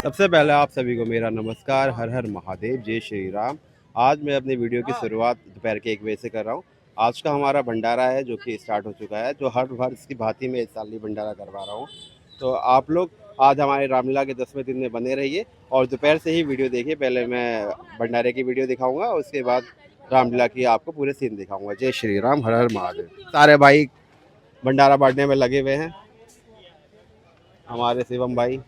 सबसे पहले आप सभी को मेरा नमस्कार। हर हर महादेव, जय श्री राम। आज मैं अपनी वीडियो की शुरुआत दोपहर के 1 बजे से कर रहा हूँ। आज का हमारा भंडारा है जो कि स्टार्ट हो चुका है, जो हर वर्ष की भांति में इस साल ही भंडारा करवा रहा हूँ। तो आप लोग आज हमारे रामलीला के 10वें दिन में बने रहिए और दोपहर से ही वीडियो देखिए। पहले मैं भंडारे की वीडियो दिखाऊँगा और उसके बाद रामलीला की आपको पूरे सीन दिखाऊँगा। जय श्री राम, हर हर महादेव। सारे भाई भंडारा बांटने में लगे हुए हैं। हमारे शिवम भाई,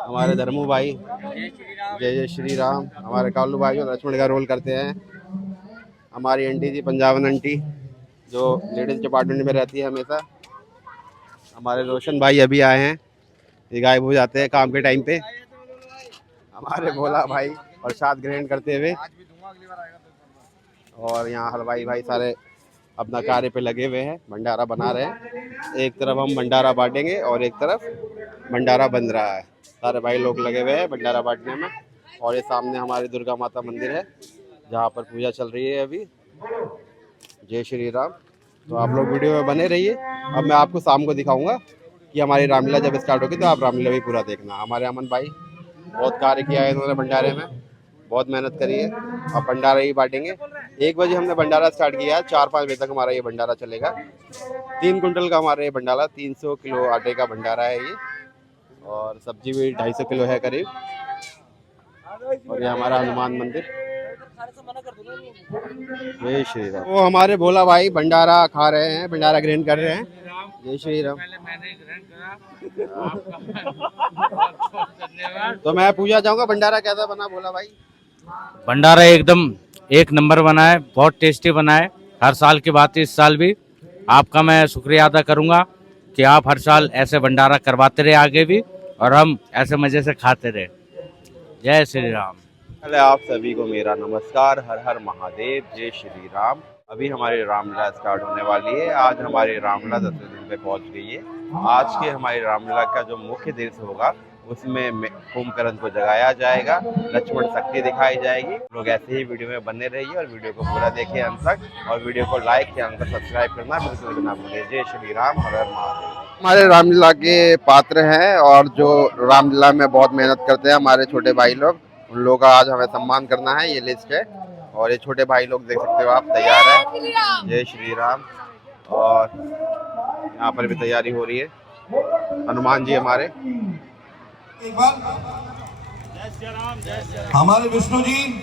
हमारे धर्मू भाई, जय जय श्री राम। हमारे कालू भाई जो लक्ष्मण का रोल करते हैं। हमारी आंटी जी, पंजाबन आंटी, जो लेडीज डिपार्टमेंट में रहती है हमेशा। हमारे रोशन भाई अभी आए हैं, ये गायब हो जाते हैं काम के टाइम पे। हमारे भोला भाई प्रसाद ग्रहण करते हुए, और यहाँ हलवाई भाई सारे अपना कार्य पे लगे हुए हैं, भंडारा बना रहे हैं। एक तरफ हम भंडारा बांटेंगे और एक तरफ भंडारा बन रहा है। सारे भाई लोग लगे हुए हैं भंडारा बांटने में। और ये सामने हमारी दुर्गा माता मंदिर है जहाँ पर पूजा चल रही है अभी। जय श्री राम। तो आप लोग वीडियो में बने रहिए। अब मैं आपको शाम को दिखाऊंगा कि हमारी रामलीला जब स्टार्ट होगी तो आप रामलीला भी पूरा देखना। हमारे अमन भाई बहुत कार्य किया है इन्होंने भंडारे में, बहुत मेहनत करी है। अब भंडारा ही बांटेंगे। 1 बजे हमने भंडारा स्टार्ट किया है, 4-5 बजे तक हमारा ये भंडारा चलेगा। 3 कुंटल का हमारा ये भंडारा, 300 किलो आटे का भंडारा है ये। और सब्जी भी 250 किलो है करीब। और ये हमारा हनुमान मंदिर। जय श्री राम। वो हमारे भोला भाई भंडारा खा रहे हैं, भंडारा ग्रहण कर रहे हैं। जय श्री राम। तो मैं पूछा जाऊंगा भंडारा कैसा बना भोला भाई? भंडारा एकदम 1 नंबर बना है, बहुत टेस्टी बना है। हर साल की बात है, इस साल भी आपका मैं शुक्रिया अदा करूंगा कि आप हर साल ऐसे भंडारा करवाते रहे आगे भी, और हम ऐसे मजे से खाते रहे। जय श्री राम। पहले आप सभी को मेरा नमस्कार। हर हर महादेव, जय श्री राम। अभी हमारी रामलीला स्टार्ट होने वाली है। आज हमारी रामलीला 10वें दिन पे पहुंच गई है। आज के हमारी रामलीला का जो मुख्य दृश्य होगा उसमें कुंभकर्ण को जगाया जाएगा, लक्ष्मण शक्ति दिखाई जाएगी। लोग ऐसे ही वीडियो में बने रहिए और वीडियो को पूरा देखिए अंत तक, और वीडियो को लाइक, चैनल को सब्सक्राइब करना बिल्कुल भी ना भूलिए। जय श्री राम, हर हर महादेव। हमारे रामलीला के पात्र हैं और जो रामलीला में बहुत मेहनत करते हैं हमारे छोटे भाई लोग, उन लोगों का आज हमें सम्मान करना है। ये लिस्ट है और ये छोटे भाई लोग देख सकते हो आप, तैयार है। जय श्री राम। और यहाँ पर भी तैयारी हो रही है। हनुमान जी हमारे, एक बार हमारे विष्णु जी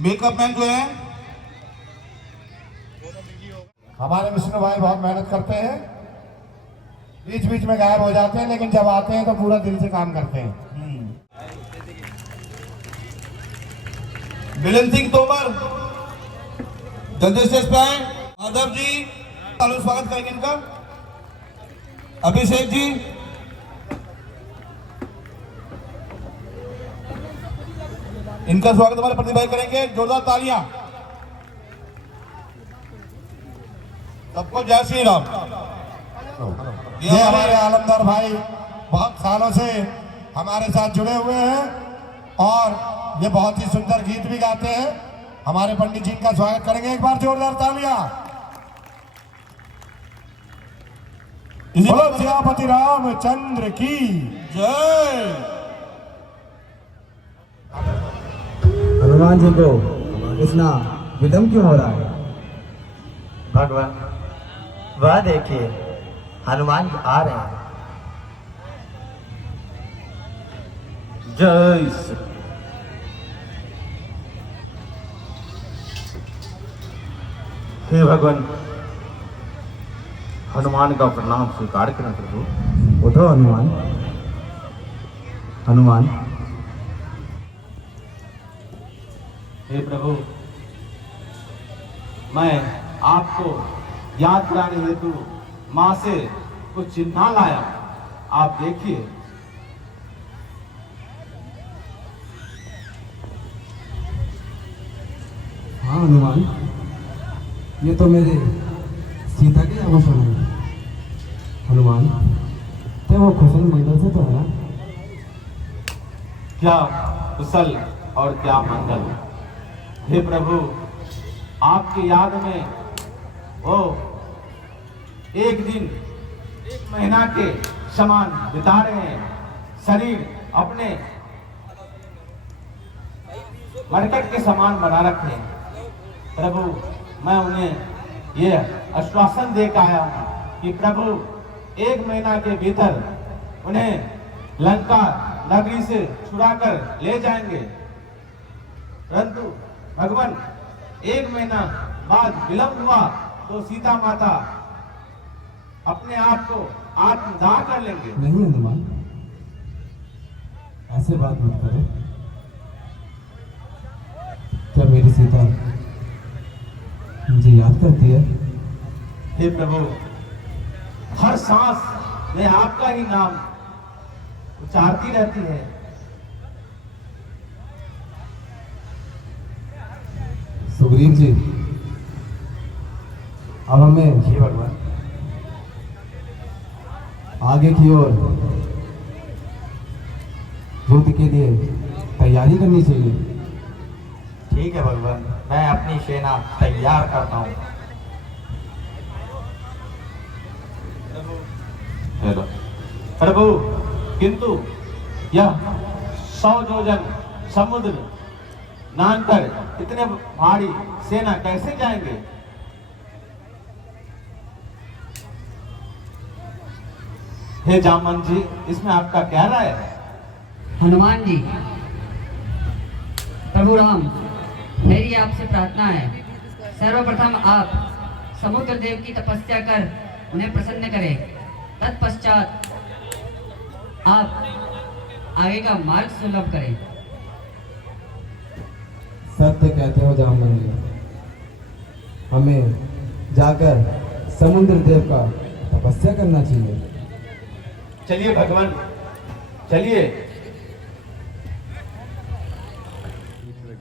मेकअप मैन जो है, हमारे विष्णु भाई बहुत मेहनत करते हैं, बीच बीच में गायब हो जाते हैं, लेकिन जब आते हैं तो पूरा दिल से काम करते हैं। मिलन सिंह तोमर जल्दी स्टेज पे आए। माधव जी चालू स्वागत करेंगे इनका। अभिषेक जी, इनका स्वागत हमारे प्रतिभागी करेंगे। जोरदार तालियां सबको। जय श्री राम। ये हमारे आलमदार भाई बहुत सालों से हमारे साथ जुड़े हुए हैं और ये बहुत ही सुंदर गीत भी गाते हैं। हमारे पंडित जी का स्वागत करेंगे, एक बार जोरदार तालियां। बोलो सियापति रामचंद्र की जय। हनुमान जी को इतना विलंब क्यों हो रहा है? भगवान, वह देखिए हनुमान जी आ रहे हैं। जय श्री हे भगवान, हनुमान का प्रणाम स्वीकार करना प्रभु। उठो हनुमान। हनुमान, हे प्रभु, मैं आपको याद दिलाने हेतु माँ से कुछ चिन्ह लाया। आप देखिए। हाँ हनुमान, ये तो मेरे सीता के आभूषण है। हनुमान, तो वो कुशल मंगल से तो आया। क्या कुशल और क्या मंगल। हे प्रभु, आपकी याद में वो एक दिन, 1 महीना के समान बिता रहे हैं, शरीर अपने मरकट के समान बना रखे हैं। प्रभु मैं उन्हें ये आश्वासन देकर आया हूँ कि प्रभु 1 महीना के भीतर उन्हें लंका नगरी से छुड़ाकर ले जाएंगे। परंतु भगवान 1 महीना बाद विलंब हुआ तो सीता माता अपने आप को आत्मदाह कर लेंगे। नहीं हनुमान, ऐसे बात मत करो। क्या मेरी सीता मुझे याद करती है? हे प्रभु, हर सांस में आपका ही नाम उच्चारती रहती है। सुग्रीव जी, अब हमें जी भगवान। आगे की ओर युद्ध के लिए तैयारी करनी चाहिए। ठीक है भगवान, मैं अपनी सेना तैयार करता हूँ। प्रभु किंतु यह 100 योजन समुद्र नानकर इतने भारी सेना कैसे जाएंगे? हे जामन जी, इसमें आपका क्या राय है? हनुमान जी, प्रभु राम, मेरी आपसे प्रार्थना है, सर्वप्रथम आप समुद्र देव की तपस्या कर उन्हें प्रसन्न करें। तत्पश्चात आप आगे का मार्ग सुलभ करें। सत्य कहते हो जामन जी, हमें जाकर समुद्र देव का तपस्या करना चाहिए। चलिए भगवान, चलिए।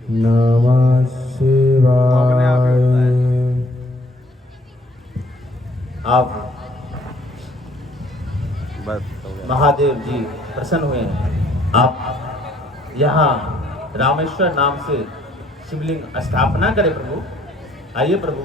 नमः शिवाय। आप महादेव जी प्रसन्न हुए हैं। आप यहाँ रामेश्वर नाम से शिवलिंग स्थापना करें प्रभु। आइए प्रभु।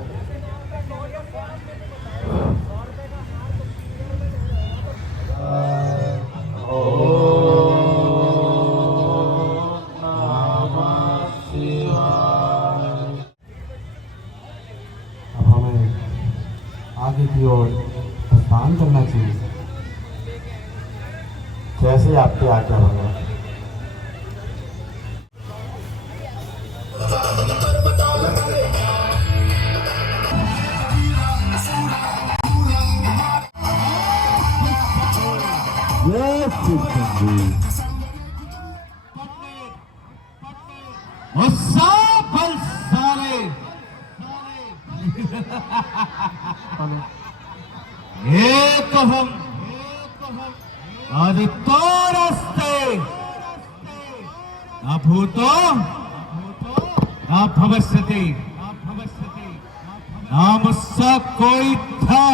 अब हमें आगे की ओर प्रस्थान करना चाहिए। कैसे आपकी आज्ञा होगा। एक हम आदित्योरस्ते न भूतो न भविष्यति, ना मुझसा कोई था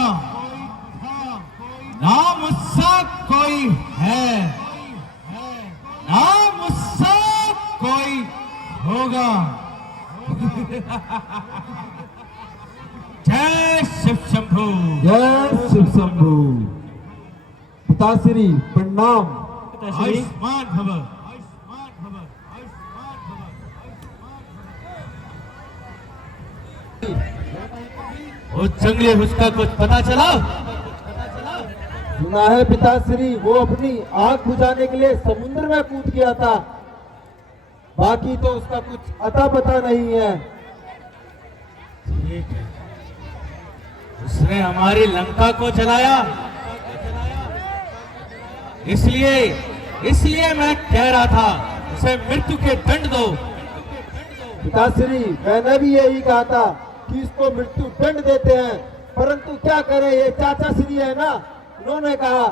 ना मुझसा कोई है, ना मुझसा कोई होगा। जय शिव शंभू। जय शिव शंभू। पिताश्री प्रणाम। आयुष्मान भव। वो जंगली उसका कुछ पता चला? सुना है पिताश्री, वो अपनी आग बुझाने के लिए समुद्र में कूद गया था। बाकी तो उसका कुछ अता पता नहीं है। ठीक है, उसने हमारी लंका को जलाया, इसलिए मैं कह रहा था उसे मृत्यु के दंड दो। पिताश्री, मैंने भी यही कहा था कि इसको मृत्यु दंड देते हैं, परंतु क्या करें, ये चाचा श्री है ना, उन्होंने कहा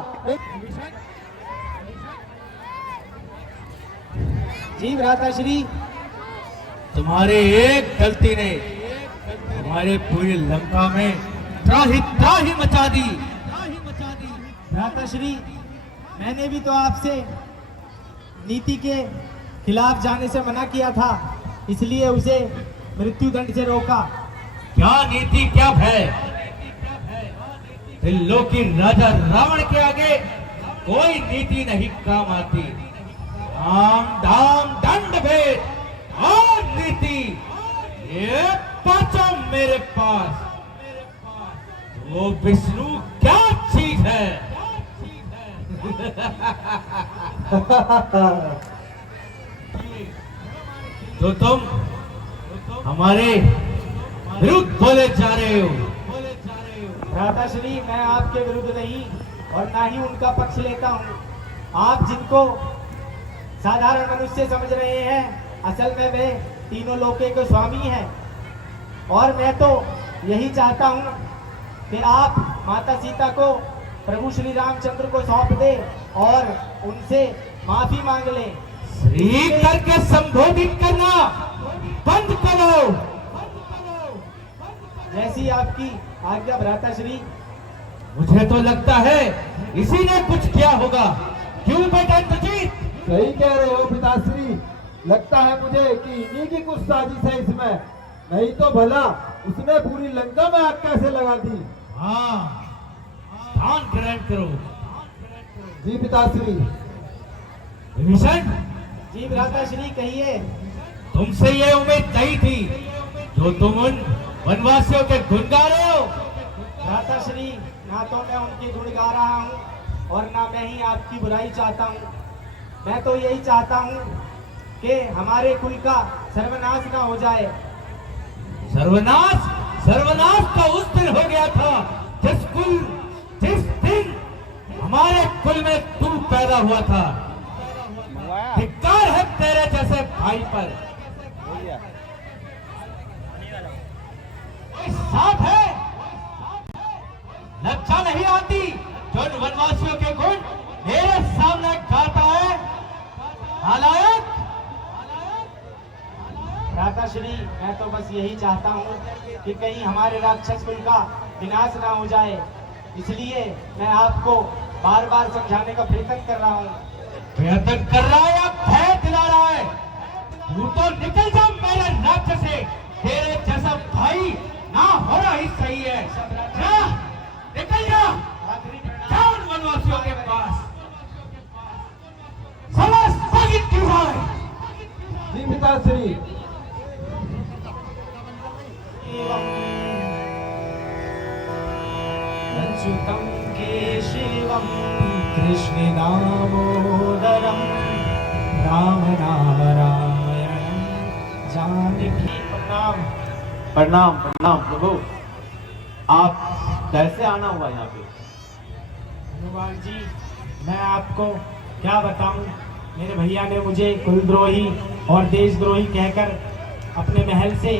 जी भ्राताश्री, तुम्हारे एक गलती ने हमारे पूरी लंका में त्राही मचा दी। भ्राताश्री, मैंने भी तो आपसे नीति के खिलाफ जाने से मना किया था, इसलिए उसे मृत्यु दंड से रोका। क्या नीति क्या भय? त्रिलोकी राजा रावण के आगे कोई नीति नहीं काम आती। राम दाम दंड भेद और नीति ये पांचों मेरे पास। वो विष्णु क्या चीज है? तो तुम हमारे विरुद्ध बोले जा रहे हो। भ्राताश्री, मैं आपके विरुद्ध नहीं और ना ही उनका पक्ष लेता हूँ। आप जिनको साधारण मनुष्य समझ रहे हैं, असल में वे तीनों लोके के स्वामी हैं। और मैं तो यही चाहता हूँ कि आप माता सीता को प्रभु श्री रामचंद्र को सौंप दे और उनसे माफी मांग ले। श्री करके संबोधित करना बंद करो। जैसी आपकी आज्ञा भ्राताश्री। मुझे तो लगता है इसी ने कुछ किया होगा। क्यों बेटा इंद्रजीत? सही कह रहे हो पिताश्री, लगता है मुझे कि इन्हीं की कुछ साजिश है इसमें, नहीं तो भला उसने पूरी लंका में आग कैसे लगा दी। हाँ, स्थान ग्रहण करो। जी पिताश्री। विभीषण, जी भ्राताश्री, कहिए। तुमसे ये उम्मीद नहीं थी जो तुम उन वनवासियों के गुण गा रहे हो। भ्राताश्री, ना तो मैं उनके गुण गा रहा हूँ और ना मैं ही आपकी बुराई चाहता हूँ। मैं तो यही चाहता हूँ कि हमारे कुल का सर्वनाश ना हो जाए। सर्वनाश? सर्वनाश तो उस दिन हो गया था जिस दिन हमारे कुल में तू पैदा हुआ था। धिक्कार है तेरे जैसे भाई पर। साथ है, लज्जा नहीं आती जो इन वनवासियों के गुण मेरे सामने गाता है। नालायक! भ्राताश्री, मैं तो बस यही चाहता हूँ कि कहीं हमारे राक्षस कुल का विनाश ना हो जाए, इसलिए मैं आपको बार बार समझाने का प्रयत्न कर रहा हूँ। प्रयत्न कर रहा है या भय दिला रहा है? तू तो निकल जा मेरे राज्य से। तेरे जैसा भाई ना होना ही सही है। जा, निकल जा। जा उन वनवासियों के पास। सदा स्थगित क्यों है? जी पिताश्री। अच्युतं केशवं कृष्ण दामोदरं रामनारायणं जानकी। प्रणाम प्रणाम प्रणाम प्रभु। आप कैसे आना हुआ यहाँ पे? हनुमान जी, मैं आपको क्या बताऊं, मेरे भैया ने मुझे कुलद्रोही और देशद्रोही कहकर अपने महल से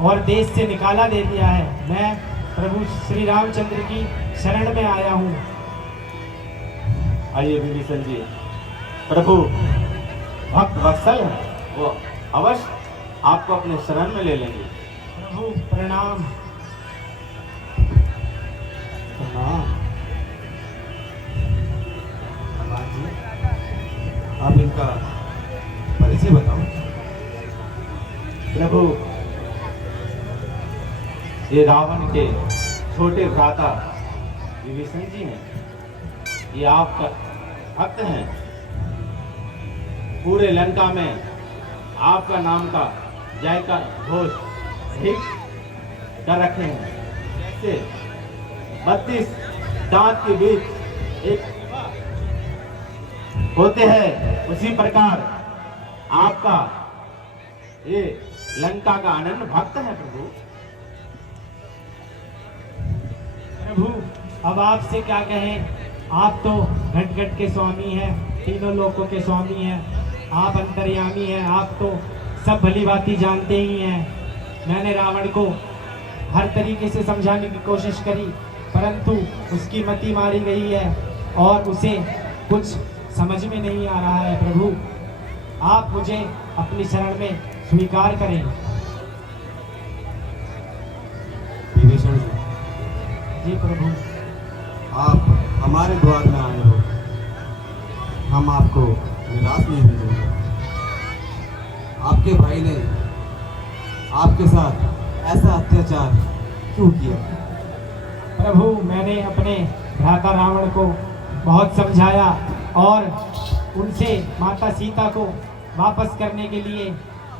और देश से निकाला दे दिया है। मैं प्रभु श्री रामचंद्र की शरण में आया हूँ। आइए विभीषण जी, प्रभु भक्त वत्सल है, वो अवश्य आपको अपने शरण में ले लेंगे। प्रभु प्रणाम। प्रणाम। हनुमान जी, आप इनका परिचय बताओ। प्रभु, ये रावण के छोटे भ्राता विभीषण जी हैं। ये आपका भक्त हैं। पूरे लंका में आपका नाम का जय का घोष ठीक कर रखे हैं। जैसे 32 दांत के बीच एक होते हैं, उसी प्रकार आपका ये लंका का अनन्य भक्त है। प्रभु प्रभु, अब आपसे क्या कहें, आप तो घट घट के स्वामी हैं, तीनों लोकों के स्वामी हैं, आप अंतर्यामी हैं, आप तो सब भली बाती जानते ही हैं। मैंने रावण को हर तरीके से समझाने की कोशिश करी, परंतु उसकी मति मारी गई है और उसे कुछ समझ में नहीं आ रहा है। प्रभु, आप मुझे अपनी शरण में स्वीकार करें। विभीषण जी, जी प्रभु। आप हमारे द्वार में आए हो, हम आपको निराश नहीं भेजेंगे। आपके भाई ने आपके साथ ऐसा अत्याचार क्यों किया? प्रभु, मैंने अपने भ्राता रावण को बहुत समझाया और उनसे माता सीता को वापस करने के लिए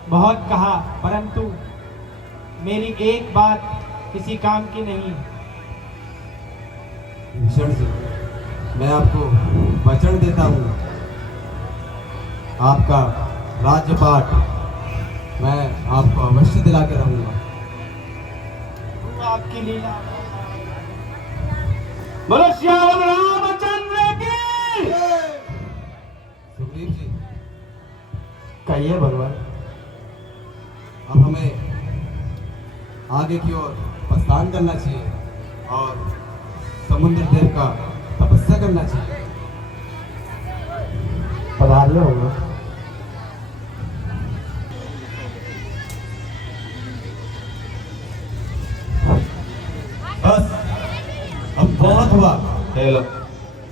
बहुत कहा, परंतु मेरी एक बात किसी काम की नहीं। भीषण जी, मैं आपको वचन देता हूँ, आपका राज्यपाठ मैं आपको अवश्य दिला के रहूँगा। आपकी लीला। बोलो श्याम रामचंद्र की। सुग्रीव जी, कहिए भगवान। अब हमें आगे की ओर प्रस्थान करना चाहिए और समुद्र देव का तपस्या करना चाहिए। पधार लो होगा। बस अब बहुत हुआ। हेलो।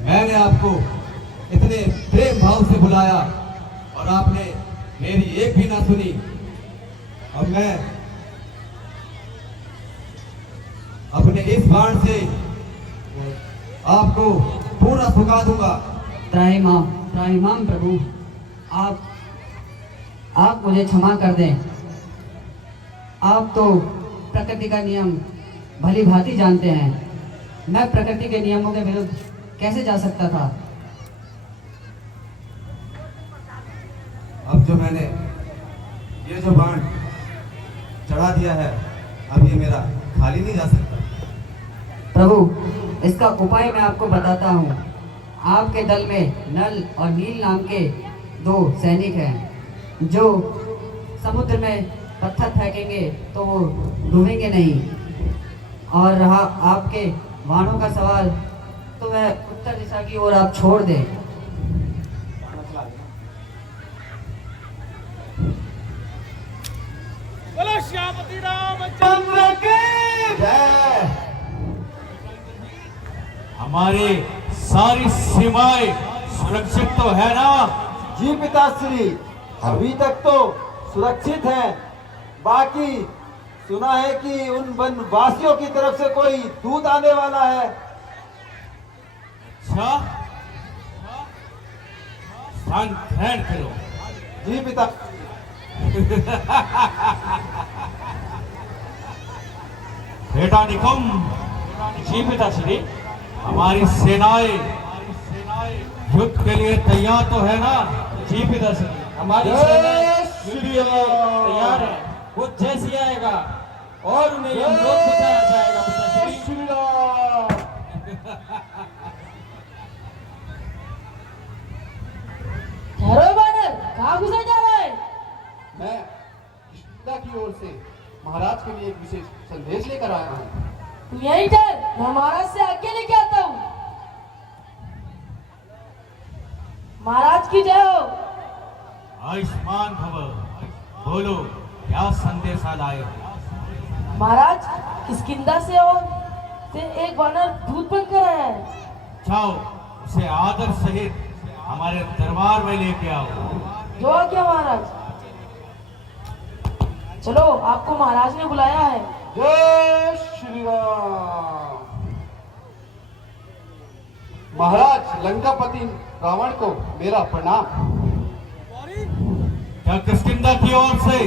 मैंने आपको इतने प्रेम भाव से बुलाया और आपने मेरी एक भी ना सुनी। अब मैं अपने इस बाण से आपको पूरा सुखा दूंगा। त्राहिमाम प्रभु, आप मुझे क्षमा कर दें। आप तो प्रकृति का नियम भली भांति जानते हैं। मैं प्रकृति के नियमों के विरुद्ध कैसे जा सकता था। अब जो मैंने ये जो बाण चढ़ा दिया है, अब ये मेरा खाली नहीं जा सकता। प्रभु, इसका उपाय मैं आपको बताता हूँ। आपके दल में नल और नील नाम के 2 सैनिक हैं जो समुद्र में पत्थर फेंकेंगे तो वो डूबेंगे नहीं। और रहा आपके वाणों का सवाल, तो वह उत्तर दिशा की ओर आप छोड़ दें। बोलो श्यामती रामचंद्र की जय। हमारी सारी सीमाएं सुरक्षित तो है ना? जी पिताश्री, अभी तक तो सुरक्षित है। बाकी सुना है कि उन वनवासियों की तरफ से कोई दूत आने वाला है। अच्छा, शांत ध्यान करो। जी पिता। बेटा निकम, जी पिताश्री, हमारी सेनाएं युद्ध के लिए तैयार तो है ना? जी पिताश्री, हमारी सेनाएं युद्ध के लिए तैयार है। वो जैसी आएगा और उन्हें यमलोक पहुंचाया जाएगा पिताश्री। ठहरो बानर, कहाँ घुसा जा रहा है? मैं कृष्णा की ओर से महाराज के लिए एक विशेष संदेश लेकर आया हूँ। तू यहीं ठहर, मैं महाराज से आज्ञा लेके आता हूँ। महाराज की जय हो। आयुष्मान भव, बोलो क्या संदेशा लाए? महाराज, किष्किंधा से और से एक वानर दूध बनकर आया है। जाओ, उसे आदर सहित हमारे दरबार में लेके आओ। जो आज्ञा महाराज। चलो, आपको महाराज ने बुलाया है। जय श्री राम। महाराज, लंकापति रावण को मेरा प्रणाम। क्या किष्किंधा की ओर से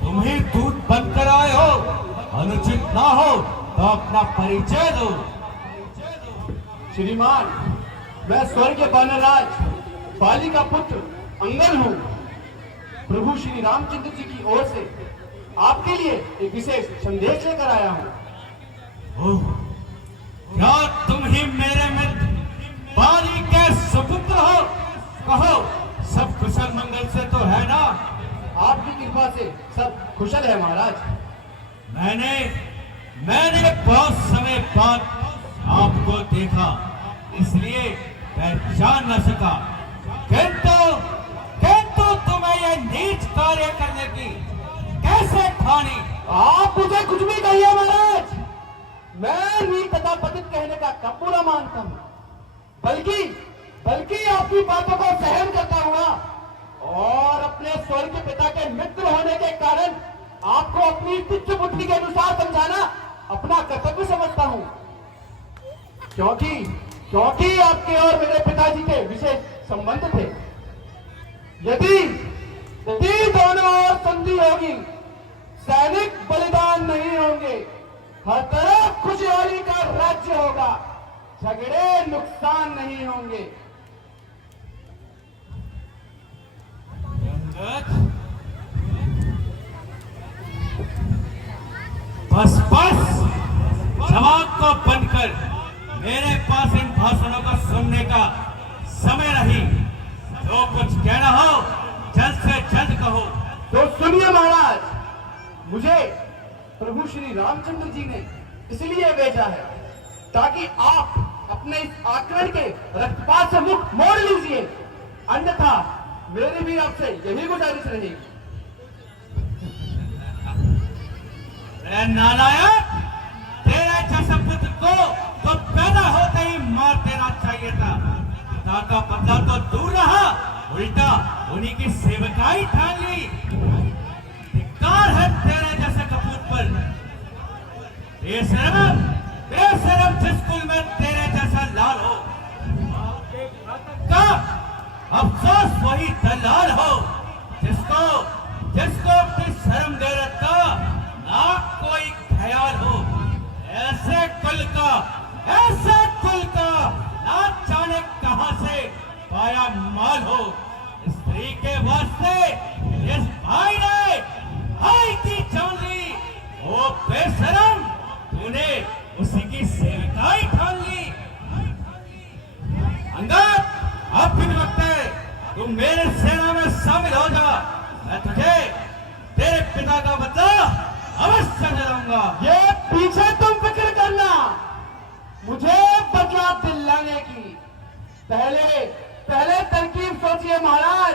तुम ही दूध बनकर आए हो? अनुचित ना हो तो अपना परिचय दो। श्रीमान, मैं स्वर्गीय वानरराज बाली का पुत्र अंगद हूँ। प्रभु श्री रामचंद्र जी की ओर से आपके लिए एक विशेष संदेश लेकर आया हूँ। ओह, क्या तुम ही मेरे मित्र बाली के सुपुत्र हो? कहो, सब कुशल मंगल से तो है ना? आपकी कृपा से सब कुशल है महाराज। मैंने बहुत समय बाद आपको देखा, इसलिए पहचान न सका। किंतु तुम्हें यह नीच कार्य करने की कैसे ठानी? आप मुझे कुछ भी कहिए महाराज, मैं नीच तथा पतित कहने का कब बुरा मानता हूँ। बल्कि आपकी बातों को सहन करता हुआ और अपने स्वर्गीय पिता के मित्र होने के कारण आपको अपनी तुच्छ बुद्धि के अनुसार समझाना अपना कर्तव्य समझता हूँ। क्योंकि क्योंकि आपके और मेरे पिताजी के विशेष संबंध थे। यदि दोनों ओर संधि होगी, सैनिक बलिदान नहीं होंगे, हर तरफ खुशहाली का राज्य होगा, झगड़े नुकसान नहीं होंगे। बस जवाब को बंद कर, मेरे पास इन भाषणों को सुनने का समय नहीं। जो कुछ कहना हो जल्द से जल्द कहो। तो सुनिए महाराज, मुझे प्रभु श्री रामचंद्र जी ने इसलिए भेजा है ताकि आप अपने इस आक्रमण के रक्तपात से मुख मोड़ लीजिए, अन्यथा मेरी भी आपसे यही गुजारिश रहेगी। नालायक, तेरे जैसे पुत्र को तो पैदा होते ही मार देना चाहिए था। पिता का बदला तो दूर रहा, उल्टा उन्हीं की सेवकाई ठान ली। धिक्कार है तेरे जैसे कपूत पर। बेशरम जिस कुल में तेरे जैसा लाल हो, का अफसोस वही दलाल हो जिसको अपनी शर्म गैरत का ना कोई ख्याल हो। ऐसे कुल का ना जाने कहां से पाया माल हो। स्त्री के वास्ते इस भाई ने भाई की जान ली, वो बेशरम तूने उसी की सेवकाई ठान ली। अंगद, अब भी वक्त है, तू मेरे सेना में शामिल हो जा। मैं तुझे तेरे पिता का बदला अवश्य दिलाऊंगा। ये पीछे तुम फिक्र करना, मुझे बदला दिलाने की पहले तरकीब सोचिए महाराज,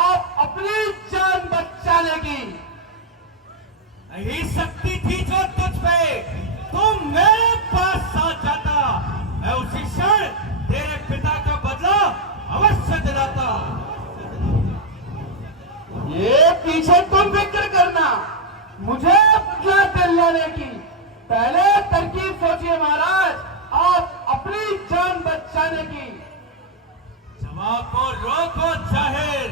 आप अपनी जान बचाने की। यही शक्ति थी जो तुझ पे, तुम मेरे पास साथ जाता, मैं उसी क्षण तेरे पिता का बदला अवश्य दिलाता। ये पीछे तुम फिक्र करना, मुझे बदला दिलाने की पहले तरकीब सोचिए महाराज, आप अपनी जान बचाने की। जवाब को रोको जाहिर।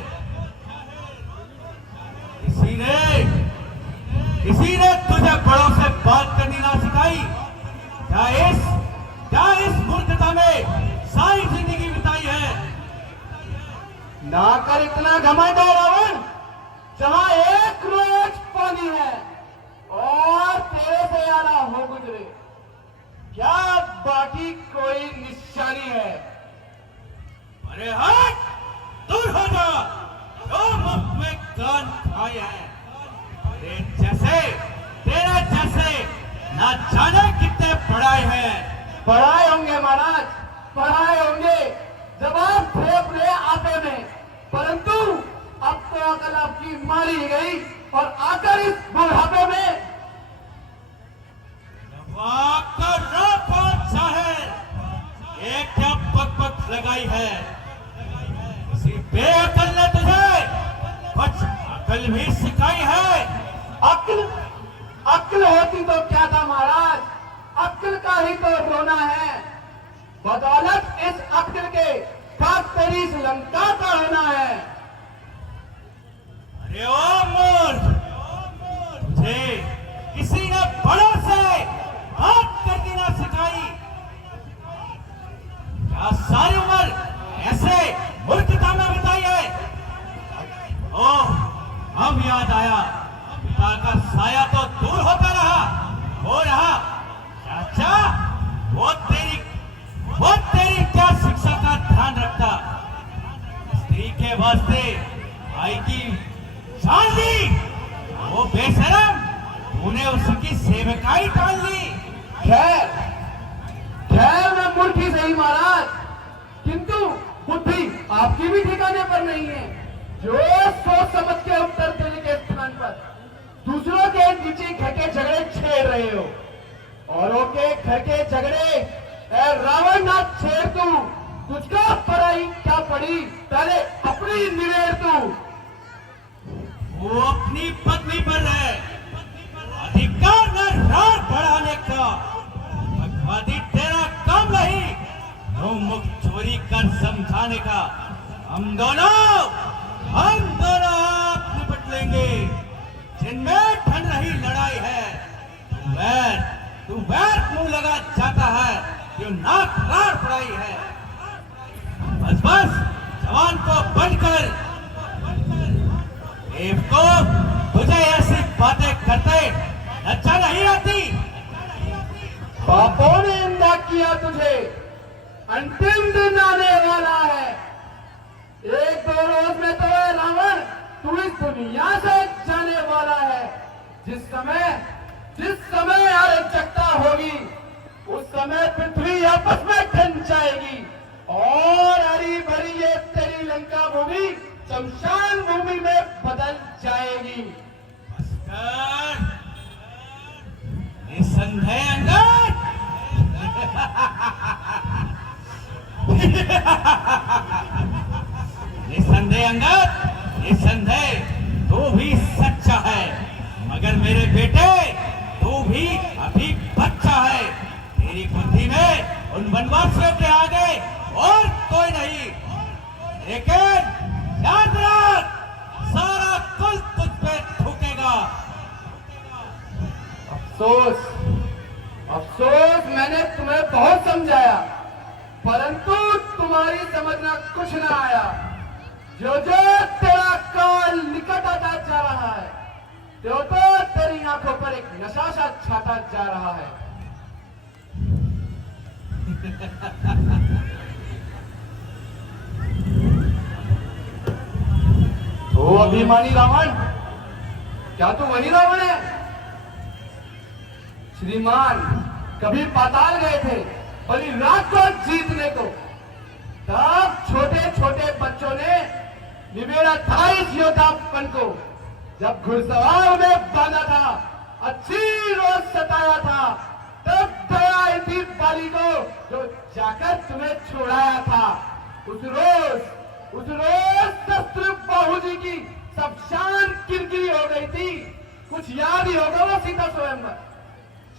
इसी ने तुझे बड़ों से बात करनी ना सिखाई। क्या इस मूर्खता में सारी जिंदगी बिताई है। ना कर इतना घमंड है रावण, जहां एक रोज पानी है और तेरे से आना हो गुजरे, क्या बाकी कोई निशानी है। अरे हट, दूर हो जा, जो मुफ्त में कान खाए हैं। तेरे जैसे ना जाने कितने पढ़ाए हैं। पढ़ाए होंगे महाराज, पढ़ाए होंगे जब आप थे अपने आपे में, परंतु अब तो अकल आपकी मारी गई और आकर इस बुढ़ापे में एक क्या पक लगाई है। इसी बेअकल ने तुझे कुछ अकल भी सिखाई है। अक्ल होती तो क्या था महाराज, अक्ल का ही तो रोना है। बदौलत इस अक्ल के खास तेरी इस लंका का होना है। अरे ओ मूर्ख, तुझे किसी ने बड़ों से बात करनी ना सिखाई। क्या सारी उम्र ऐसे मूर्खता में बिताई है। ओह, अब याद आया, पिता का साया तो दूर होता रहा, हो रहा। चाचा, वो तेरी क्या शिक्षा का ध्यान रखता। स्त्री के वास्ते भाई की जान ली, वो बेशरम तूने उसकी सेवकाई ठान ली। खैर मैं मूर्ख ही सही महाराज, किंतु बुद्धि आपकी भी ठिकाने पर नहीं है। जो सोच समझ के उत्तर देने के स्थान पर दूसरों के नीचे घर के झगड़े छेड़ रहे हो, औरों के घर के झगड़े रावण ना छेड़ तू, तुझका पराई क्या पड़ी, पहले अपनी निवेड़ तू। वो अपनी पत्नी पर है अधिकार न रार बढ़ाने का। भगवादी तेरा काम नहीं, तो लेकर समझाने का। हम दोनों आप निपट लेंगे। जिनमें ठन रही लड़ाई है, तू वैर क्यों लगा जाता है, क्यों नाक रार पड़ाई है। बस जवान को बनकर को तुझे ऐसी बातें करते लज्जा नहीं आती। बापों ने इंदा किया तुझे, अंतिम दिन आने वाला है। एक दो रोज में तो है रावण, तू इस दुनिया से जाने वाला है। जिस समय अराजकता होगी, उस समय पृथ्वी आपस में ठन जाएगी और हरी भरी ये तेरी लंका भूमि शमशान भूमि में बदल जाएगी। निसंदेह अंगद, निसंदेह तू भी सच्चा है, मगर मेरे बेटे तू भी अभी बच्चा है। तेरी बुद्धि में उन वनवासियों के आगे और कोई नहीं, लेकिन याद रख, सारा कुल तुझ पे थूकेगा। अफसोस मैंने तुम्हें बहुत समझाया, परंतु तुम्हारी समझना कुछ ना आया। जो तेरा काल निकट आता जा रहा है, तो तेरी आंखों पर एक नशा सा छाता जा रहा है। तो अभिमानी रावण, क्या तू वही रावण है? श्रीमान कभी पाताल गए थे बड़ी रात को जीतने को, तब छोटे छोटे बच्चों ने निबेड़ा था इस योद्धापन को। जब घुड़सवार में बांधा था, अच्छी रोज सताया था, तब दया आई थी बाली को, जो जाकर तुम्हें छोड़ाया था। उस रोज शस्त्र बाहूजी की सब शान किरकिरी हो गई थी। कुछ याद ही होगा वो सीता स्वयंवर,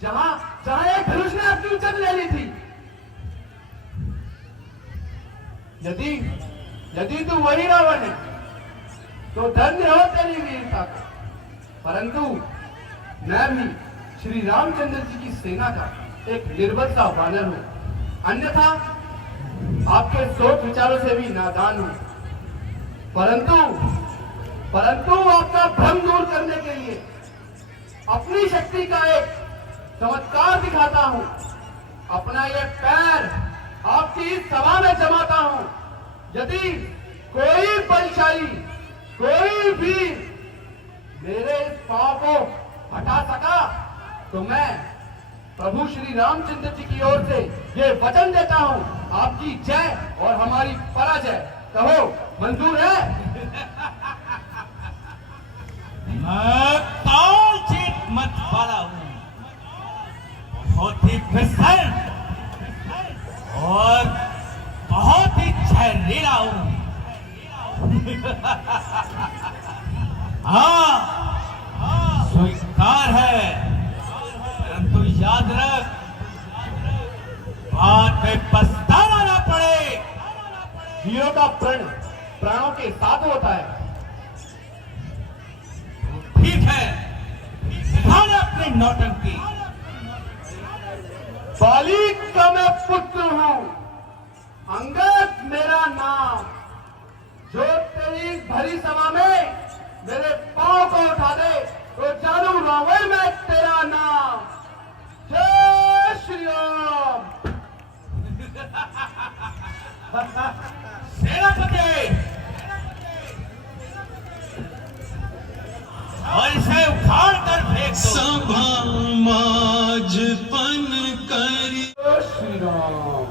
जहां एक धनुष ने अपनी इज्जत ले ली थी। यदि तू वही रावण है, तो धन्य हो तेरी वीरता को। परंतु मैं भी श्री रामचंद्र जी की सेना का एक निर्बल सा वानर हूं, अन्यथा आपके सोच विचारों से भी नादान हूं। परंतु आपका भ्रम दूर करने के लिए अपनी शक्ति का एक चमत्कार दिखाता हूं। अपना ये पैर आपकी इस सभा में जमाता हूं। यदि कोई बलशाली, कोई भी मेरे इस पांव को हटा सका, तो मैं प्रभु श्री रामचंद्र जी की ओर से ये वचन देता हूं, आपकी जय और हमारी पराजय। कहो मंजूर है? मैं ताल जीत मत वाला हूं, बहुत ही फिसल और बहुत ही जहरीला हूं। हाँ, स्वीकार है, परंतु याद रख, बाद में पछताना ना पड़े। हीरो का प्रण प्राणों के साथ होता है। ठीक है, दिखाना अपनी नौटंकी। बाली का मैं पुत्र हूं, अंगद मेरा नाम। जो तेरी भरी सभा में मेरे पांव को उठा दे, तो जानू रावण में तेरा नाम। जय श्री राम। सेनापति, और इसे उखाड़ कर फेंक दो। सभा माजपन करी। जय श्री राम।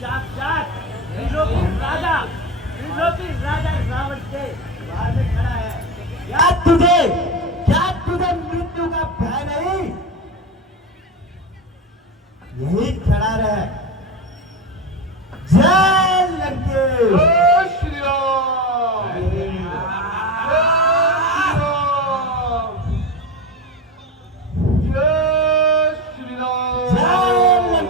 साक्षात राजा रावण के बाहर में खड़ा है। क्या तुझे मृत्यु का भय नहीं? यही खड़ा रहे। जय लंकेश। जय श्री राम। जय श्री राम। जय श्री राम।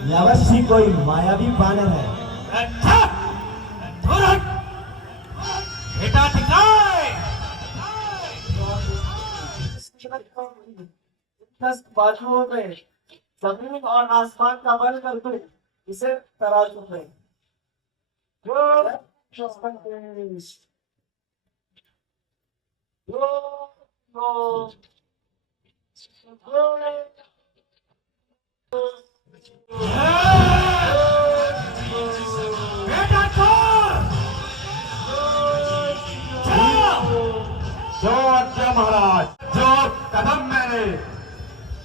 ये अवश्य कोई मायावी बानर है। अच्छा तुरंत बेटा दिखाए। बाजुओं में जमीन और आसमान का बल कर दो, इसे तराजू में बेटा छोड़। जो आज्ञा महाराज। जो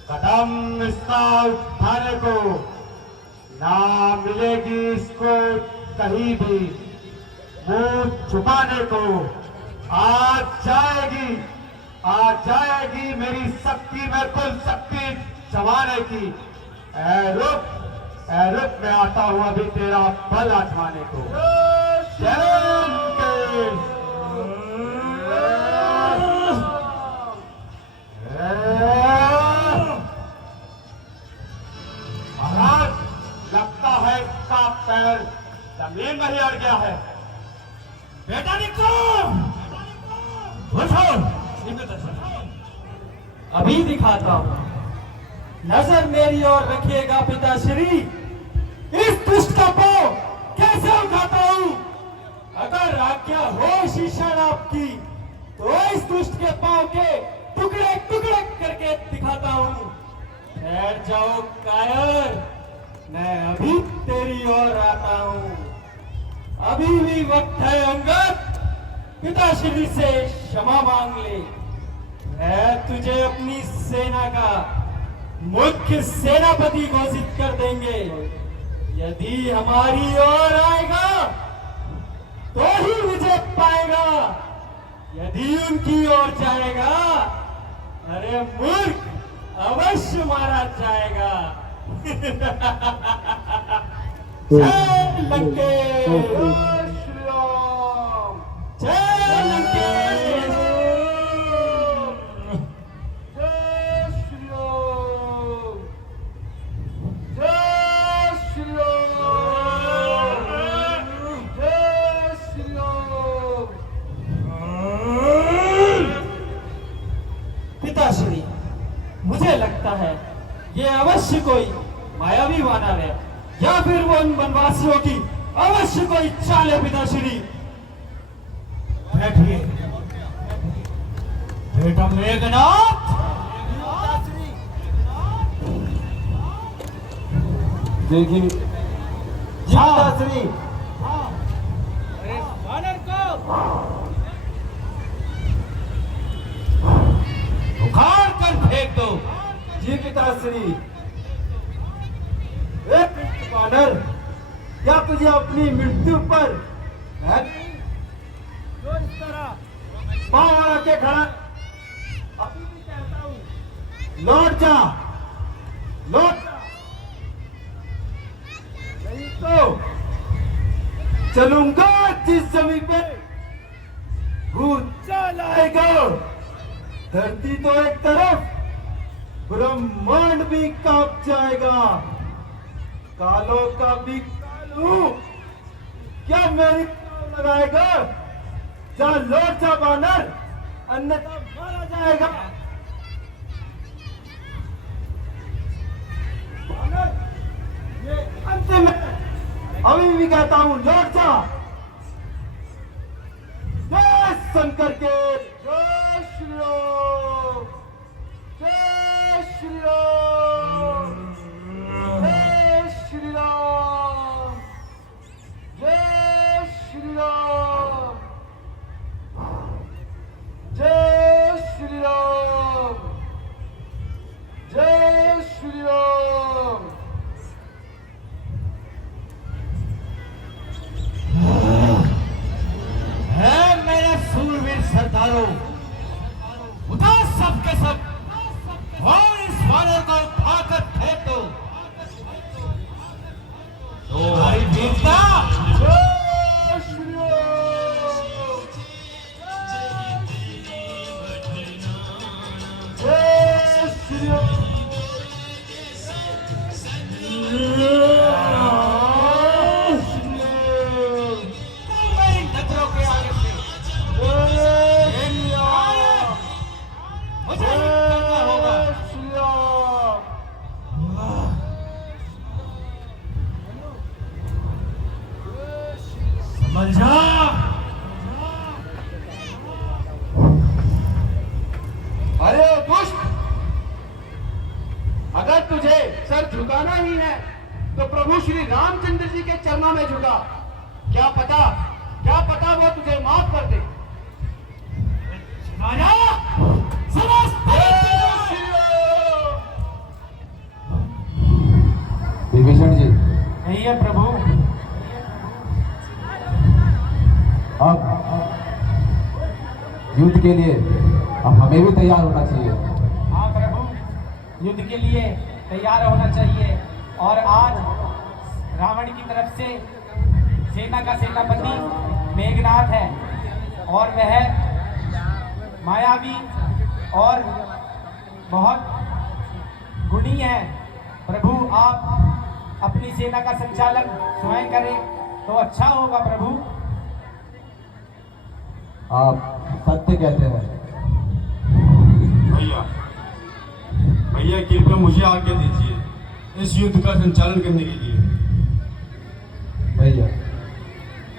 कदम इसका उठाने को ना मिलेगी, इसको कहीं भी मुंह छुपाने को। आ जाएगी मेरी शक्ति में कुल शक्ति जमाने की। रुक में आता हूं अभी तेरा बल आजमाने को। महाराज लगता है इसका पैर जमीन में ही अड़ गया है। बेटा निकलो। अभी दिखाता हूँ। नजर मेरी ओर रखिएगा पिताश्री, इस दुष्ट का पांव कैसे उठाता हूँ। अगर आज्ञा हो शीशन आपकी तो इस दुष्ट के पांव के टुकड़े टुकड़े करके दिखाता हूँ। ठहर जाओ कायर, मैं अभी तेरी ओर आता हूँ। अभी भी वक्त है अंगद, पिताश्री से क्षमा मांग ले। मैं तुझे अपनी सेना का मुख्य सेनापति घोषित कर देंगे। यदि हमारी ओर आएगा तो ही विजय पाएगा, यदि उनकी ओर जाएगा अरे मूर्ख अवश्य मारा जाएगा। जय लंकेश, जय लंकेश, पिताश्री मुझे लगता है ये अवश्य कोई मायावी वानर है या फिर वो उन वनवासियों की अवश्य कोई चाल है। पिताश्री बैठिए। बेटा मेघनाथ, देखिए पिताश्री, उखाड़ कर फेंक दो। जी पिताश्री। वानर, क्या तुझे अपनी मृत्यु पर पाँव रखे खड़ा, अभी भी कहता हूं लौट जा, लौट जा, नहीं तो चलूंगा जिस जमीन पे भूत चल आएगा। धरती तो एक तरफ, ब्रह्मांड भी कांप जाएगा। कालों का भी कालू क्या मेरी लगाएगा। जा लौट जा बानर, अन्यथा मारा जाएगा। बानर, ये अंतिम है, अभी भी कहता हूं लौट जा। जय शंकर के, जय श्री राम, जय श्री राम, जय श्री राम, जय श्री राम, जय श्री राम, जय श्री राम। है मेरे सूरवीर सरदारों, तो प्रभु श्री रामचंद्र जी के चरणों में झुका। क्या पता वो तुझे माफ कर दे। राजा विभीषण जी, नहीं है प्रभु। अब युद्ध के लिए अब हमें भी तैयार होना चाहिए। हाँ प्रभु, युद्ध के लिए तैयार होना चाहिए। और आज रावण की तरफ से सेना का सेनापति मेघनाथ है और वह मायावी और बहुत गुणी है। प्रभु आप अपनी सेना का संचालन स्वयं करें तो अच्छा होगा प्रभु। आप सत्य कहते हैं। भैया कृपया मुझे आज्ञा दीजिए इस युद्ध का संचालन करने के लिए। भैया,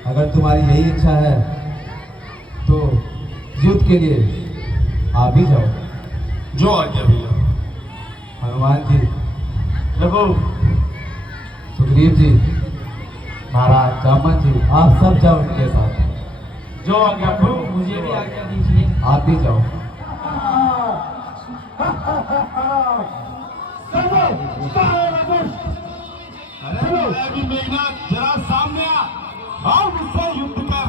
अगर तुम्हारी यही इच्छा है तो युद्ध के लिए आप भी जाओ। जो आज्ञा भैया। हनुमान जी, प्रभु, सुग्रीव जी, महाराज जामन जी, आप सब जाओ उनके साथ। जो आज्ञा प्रभु, मुझे भी आज्ञा दीजिए। आप भी जाओ। अरे मेघनाथ, जरा सामने आओ, मुझसे युद्ध कर।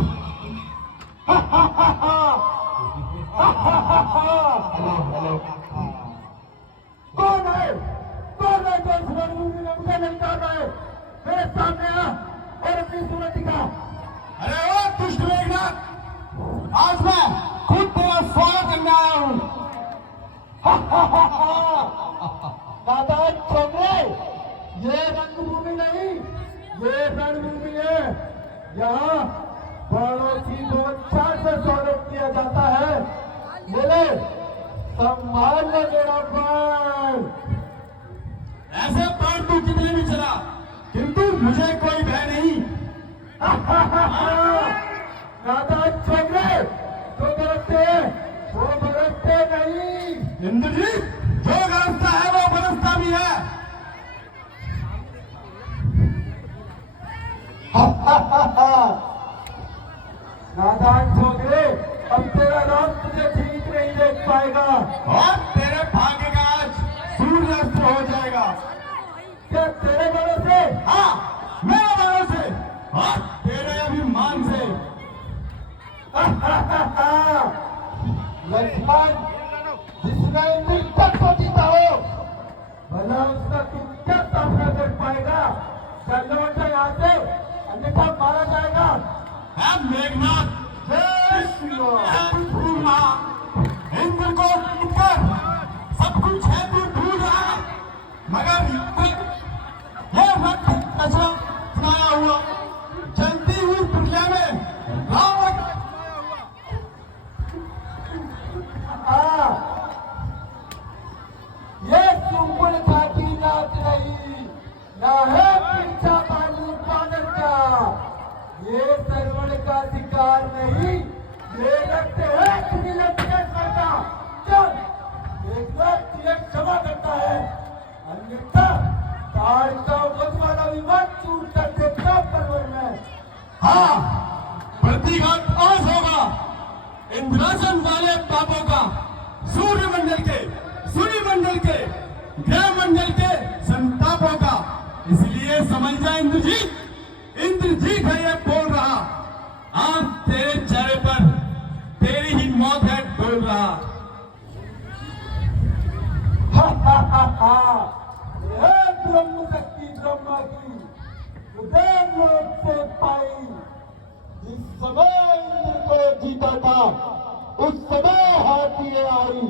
कौन है जो इस रणभूमि में मुझे ललकार रहा है? मेरे सामने आ और अपनी सूरत दिखा। अरे ओ दुष्ट मेघनाथ, आज मैं खुद तेरा स्वागत करने आया हूँ। दादा छोकरे, ये रंगभूमि नहीं, ये रणभूमि है। यहाँ बड़ों की बोलचाल से स्वागत किया जाता है। ये ले, सम्मान ले मेरा प्राण। ऐसे प्राण तू कितने भी चला, किंतु मुझे कोई भय नहीं। दादा छोकरे, जो बरसते वो बरसते नहीं। इंद्रजीत, जो गरजता है वो बरसता भी है। नादान छोकरे, अब तेरा राम तुझे ठीक नहीं देख पाएगा और तेरे भाग्य का आज सूर्यास्त हो जाएगा। क्या तेरे भरोसे? हाँ, मेरे भरोसे और तेरे अभिमान से। लक्ष्मण, जिसने मृतक को जीता हो, भला उसका तू क्या सामना कर पाएगा? चल लौट जा यहाँ से, अन्यथा मारा जाएगा। मेघनाथ, इंद्र को जीतकर सब कुछ है तू भूल रहा है, मगर ये वक्त कचरा सुनाया हुआ जलती हुई प्रक्रिया में रावण। ये सुंबुल घाटी नाच रही ना है पीछा पानी बानर का। ये सरवण का शिकार नहीं, ये रक्त है किसी लंकेश्वर का। चल एक बार तुझे क्षमा करता है, अन्यथा ताड़ का उपज वाला विमान चूर कर देता परवर में। हाँ, प्रतिघात आज होगा इंद्रासन वाले पापों का, सूर्यमंडल के ग्रह मंडल के संतापों का। इसलिए समझ जा इंद्रजीत है ये बोल रहा। आज तेरे चेहरे पर तेरी ही मौत है डोल रहा। यह ब्रह्म शक्ति ब्रह्मा की उदय लोक से पाई। जिस समय इंद्र को जीता था उस समय हाथी आई,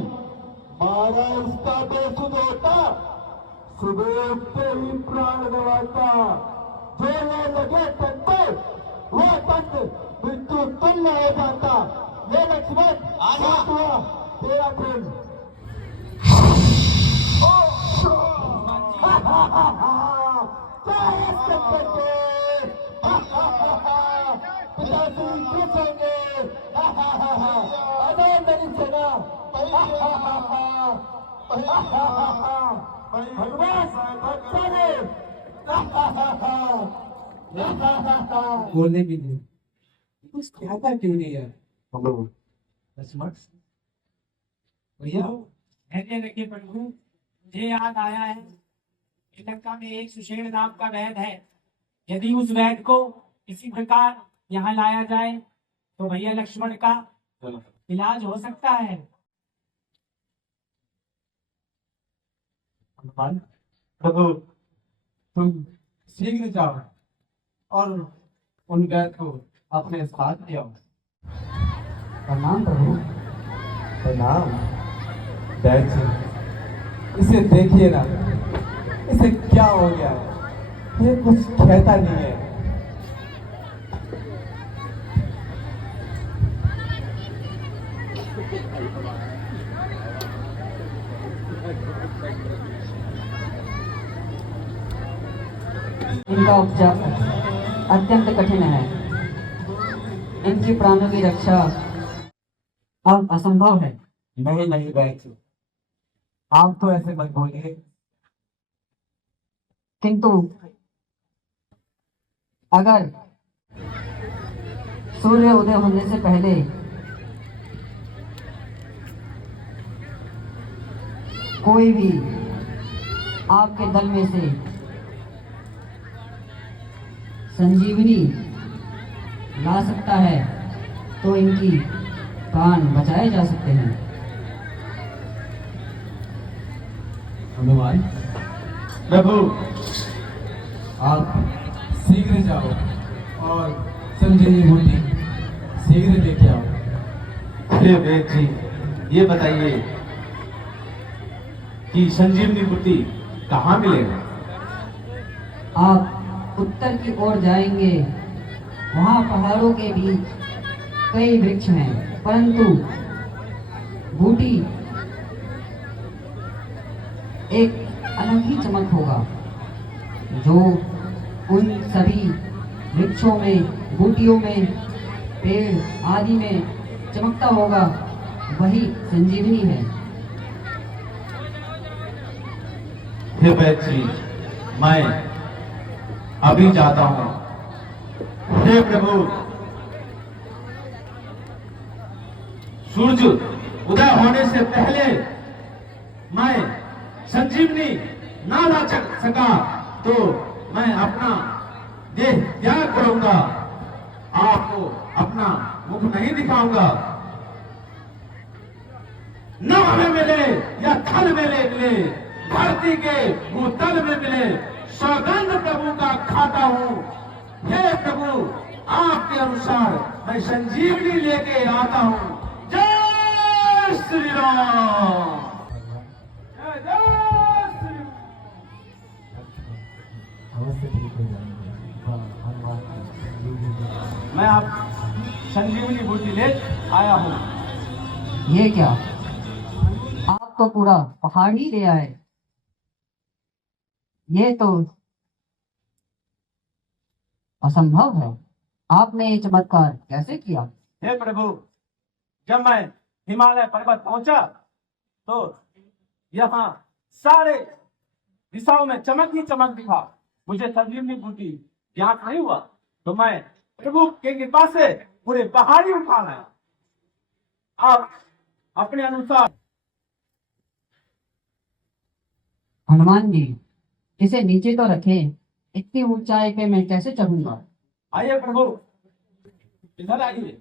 मारा उसका बेसुध होता, सुबह उठते ही प्राण गवाता। जो ये लगे तन पर वह तन मृत्यु तुल्य हो जाता। ये लक्ष्मण साथ हुआ तेरा प्रेम। पिताजी खुश होंगे। अरे मेरी सेना, भगवान बच्चा ने बोलने भी नहीं, कुछ कहता क्यों नहीं है? लक्ष्मण भैया, कहने लगे प्रभु, मुझे याद आया है कि लंका में एक सुषेण नाम का वैद है। यदि उस वैद को इसी प्रकार यहाँ लाया जाए तो भैया लक्ष्मण का इलाज हो सकता है। हनुमान प्रभु, तुम शीघ्र जाओ और उन वैद को अपने साथ ले आओ। प्रणाम प्रभु। प्रणाम। वैद जी, इसे देखिए ना, इसे क्या हो गया है? ये कुछ कहता नहीं है। इनका उपचार अत्यंत कठिन है। इनकी प्राणों की रक्षा अब असंभव है। नहीं नहीं वैद जी, आप तो ऐसे मत बोलिए। किंतु अगर सूर्य उदय होने से पहले कोई भी आपके दल में से संजीवनी ला सकता है तो इनकी प्राण बचाए जा सकते हैं। हनुमान प्रभु, आप शीघ्र जाओ और संजीवनी बूटी शीघ्र लेके आओ। हे वेद जी, ये बताइए कि संजीवनी बूटी कहाँ मिलेगा? आप उत्तर की ओर जाएंगे, वहां पहाड़ों के बीच कई वृक्ष हैं, परंतु बूटी एक अलग ही चमक होगा। जो उन सभी वृक्षों में, बूटियों में, पेड़ आदि में चमकता होगा, वही संजीवनी है। हे वैद जी, मैं अभी जाता हूँ। हे प्रभु, सूरज उदय होने से पहले मैं संजीवनी ना ला सका तो मैं अपना देह त्याग करूंगा, आपको अपना मुख नहीं दिखाऊंगा। न हमें मिले या थल में मिले, धरती के भूतल में मिले, सौगंध प्रभु का खाता हूं। हे प्रभु, आपके अनुसार मैं संजीवनी लेके आता हूं। जय श्री राम। जय जय श्री राम। अवश्य ठीक हो जाएंगे। हनुमान मैं आप संजीवनी बूटी ले आया हूँ। ये क्या, आप तो पूरा पहाड़ ही ले आए। ये तो असंभव है। आपने ये चमत्कार कैसे किया? हे प्रभु, जब मैं हिमालय पर्वत पहुंचा तो यहाँ सारे दिशाओं में चमक ही चमक दिखा। मुझे संजीवनी बूटी ज्ञात नहीं हुआ तो मैं प्रभु के कृपा से पूरे पहाड़ी उठा लाया। आप अपने अनुसार। हनुमान जी, इसे नीचे तो रखें, इतनी ऊंचाई पे मैं कैसे चढ़ूंगा? आइए प्रभु, इधर आइए।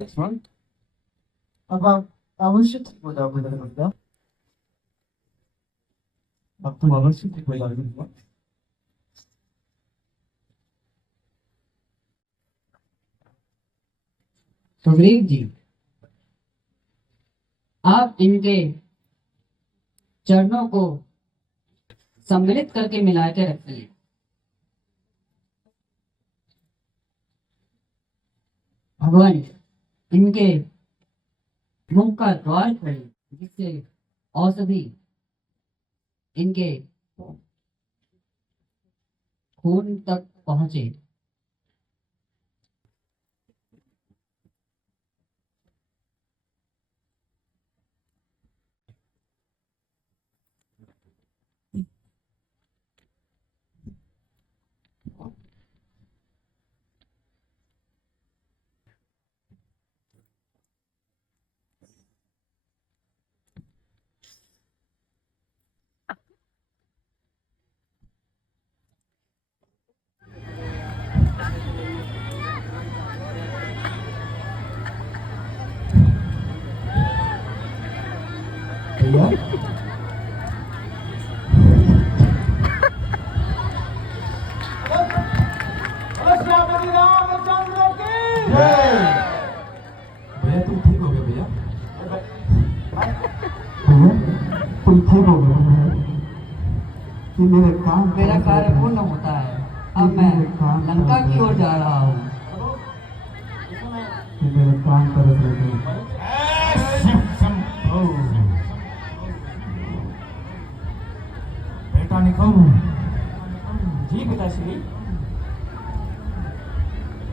लक्ष्मण, अब आप अवश्य ठीक हो जाओगे मेरे भैया। अब तुम अवश्य ठीक हो जाओगे। सुग्रीव जी, आप इनके चरणों को सम्मिलित करके मिला के रखिए। भगवान इनके मुख का द्वार खोले, जिससे औषधि इनके खून तक पहुंचे। भैया। श्यामली रामचंद्र की भैया तुम ठीक हो गए भैया? भैया तुम ठीक हो गए? कि मेरे काम मेरा कार्य पूर्ण होता है। अब मैं लंका की ओर जा रहा हूँ। कि मेरे काम तरस रहे। बेटा निकम। जी पिताश्री।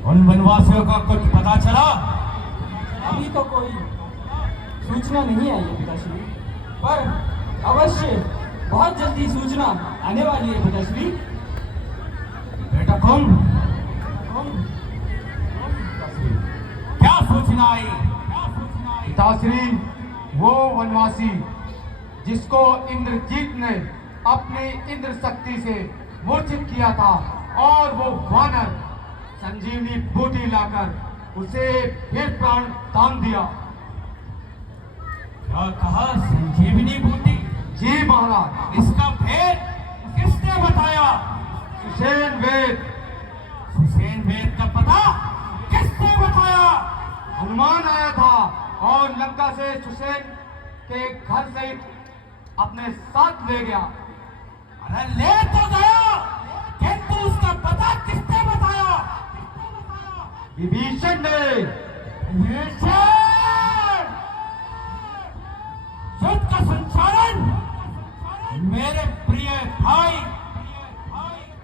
उन वनवासियों का कुछ पता चला? अभी तो कोई सूचना नहीं आई है पिताश्री, पर अवश्य बहुत जल्दी सूचना आने वाली है पिताश्री। बेटा कौन? क्या सूचना आई? पिताश्री, वो वनवासी जिसको इंद्रजीत ने अपनी इंद्र शक्ति से मूर्छित किया था और वो वानर संजीवनी बूटी लाकर उसे फिर प्राण दान दिया। क्या कहा? संजीवनी बूटी? जी महाराज। इसका भेद किसने बताया? सुषेण वेद। सुषेण वेद का पता किसने बताया? हनुमान आया था और लंका से सुषेण के घर सहित अपने साथ ले गया। अरे ले तो गया, किंतु उसका पता किसने बताया? विभीषण ने। युद्ध का संचालन मेरे प्रिय भाई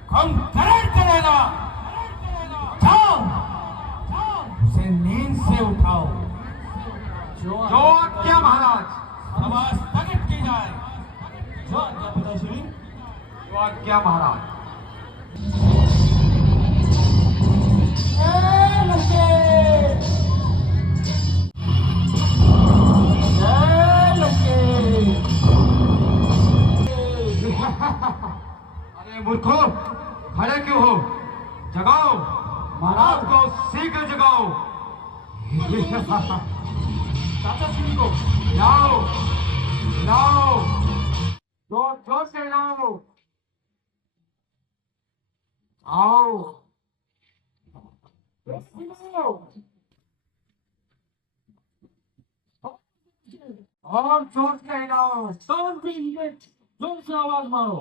कुंभकर्ण करेगा। जाओ उसे नींद से उठाओ। जो आज्ञा महाराज। सभा स्थगित की जाए। जो आज्ञा पिताश्री। जो आज्ञा महाराज। अरे मूर्खो, खड़े क्यों हो? जगाओ महाराज को, शीघ्र जगाओ। चाचा श्री को लाओ लाओ, जोर जोर से लाओ। आओ और जोर से हिलाओ। जोर से आवाज मारो।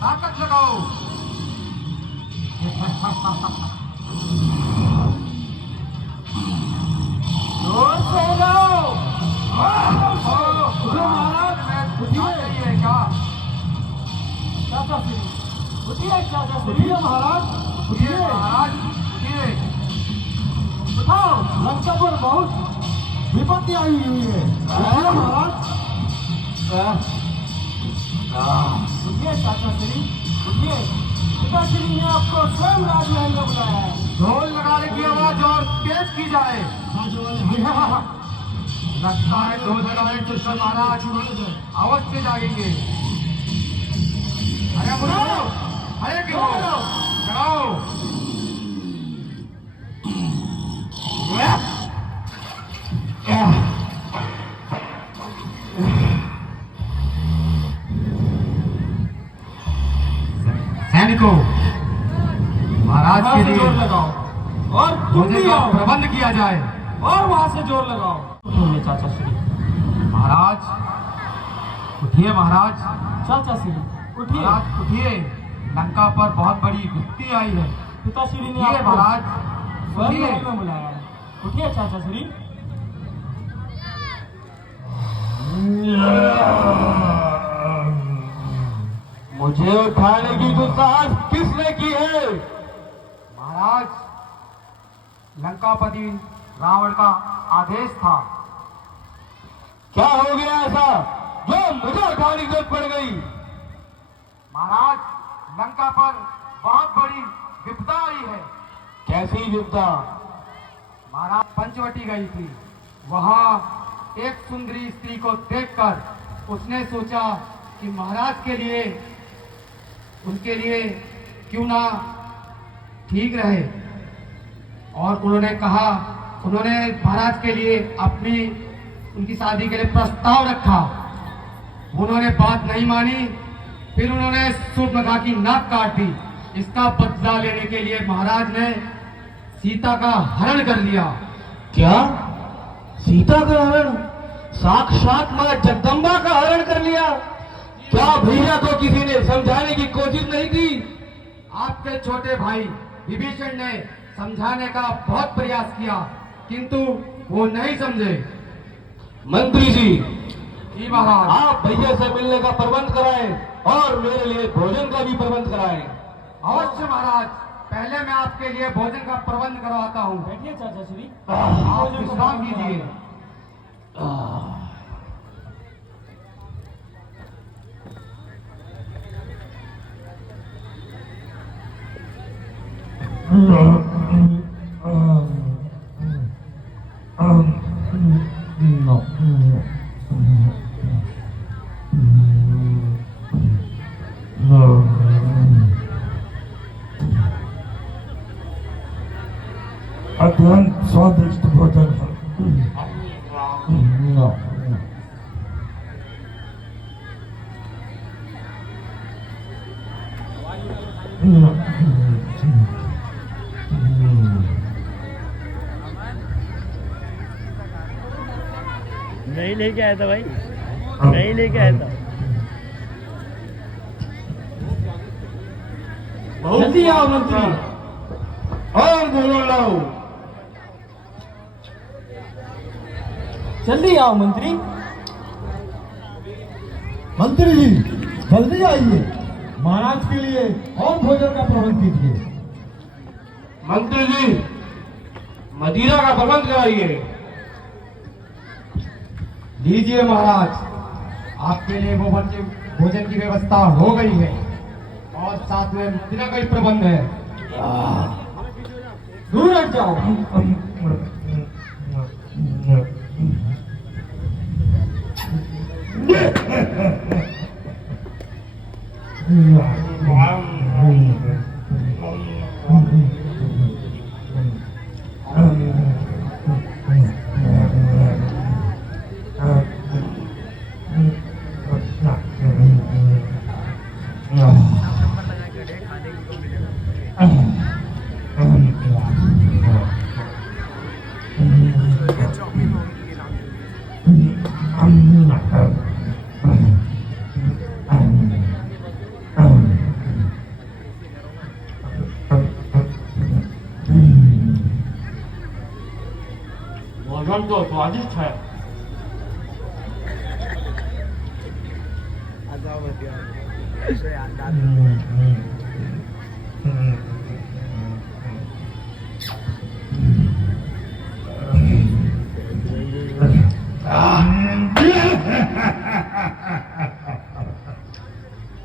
ताकत लगाओ। जोर से हिलाओ। महाराज मैं उठिए क्या? चाचा श्री उठिए। चाचा श्री उठिए महाराज, उठिए महाराज, उठिए। बताओ, लंका पर बहुत विपत्ति आई हुई है। उठिए महाराज। उठिए चाचा श्री, उठिए। पिताश्री ने आपको स्वयं राजमहल में बुलाया है। ढोल लगाने की आवाज और तेज की जाए। लगता है ढोल लगाने से महाराज अवश्य जागेंगे। अरे बुलाओ, अरे क्यों जगाओ। सैनिकों, महाराज के लिए जोर लगाओ और भोजन का प्रबंध किया जाए। और वहां से जोर लगाओ। चाचा श्री। महाराज उठिए। महाराज, चाचा श्री उठिए। महाराज उठिए। लंका पर बहुत बड़ी विपत्ति आई है। पिताश्री ने उठिए आपको महाराज, स्वयं उठिए। महल में बुलाया है। उठिए चाचा श्री। मुझे उठाने की दुस्साहस किसने की है? महाराज, लंकापति रावण का आदेश था। क्या हो गया ऐसा जो मुझे उठाने की जरूरत पड़ गई? महाराज, लंका पर बहुत बड़ी विपदा आई है। कैसी विपदा? महाराज, पंचवटी गई थी। वहां एक सुंदरी स्त्री को देखकर उसने सोचा कि महाराज के लिए, उनके लिए क्यों ना ठीक रहे, और उन्होंने कहा उन्होंने महाराज के लिए अपनी उनकी शादी के लिए प्रस्ताव रखा। उन्होंने बात नहीं मानी, फिर उन्होंने सूर्पनखा की नाक काट दी। इसका बदला लेने के लिए महाराज ने सीता का हरण कर लिया। क्या? सीता का हरण? साक्षात मां जगदम्बा का हरण कर लिया? क्या भैया को किसी ने समझाने की कोशिश नहीं की? आपके छोटे भाई विभीषण ने समझाने का बहुत प्रयास किया, किंतु वो नहीं समझे। मंत्री जी महाराज, आप भैया से मिलने का प्रबंध कराएं और मेरे लिए भोजन का भी प्रबंध कराएं। अवश्य महाराज, पहले मैं आपके लिए भोजन का प्रबंध करवाता हूँ। बैठिए चाचा श्री। आप विश्राम कीजिए। अत्यंत स्वादिष्ट भोजन है। नहीं लेके आया था भाई, नहीं लेके आया था। जल्दी आओ मंत्री, और भोजन लाओ। जल्दी आओ मंत्री। मंत्री जी जल्दी आइए, महाराज के लिए और भोजन का प्रबंध कीजिए। मंत्री जी मदिरा का प्रबंध कराइए। लीजिए महाराज, आपके लिए वो भोजन की व्यवस्था हो गई है और साथ में मदिरा का भी प्रबंध है। दूर हट जाओ। भोजन तो स्वादिष्ट है।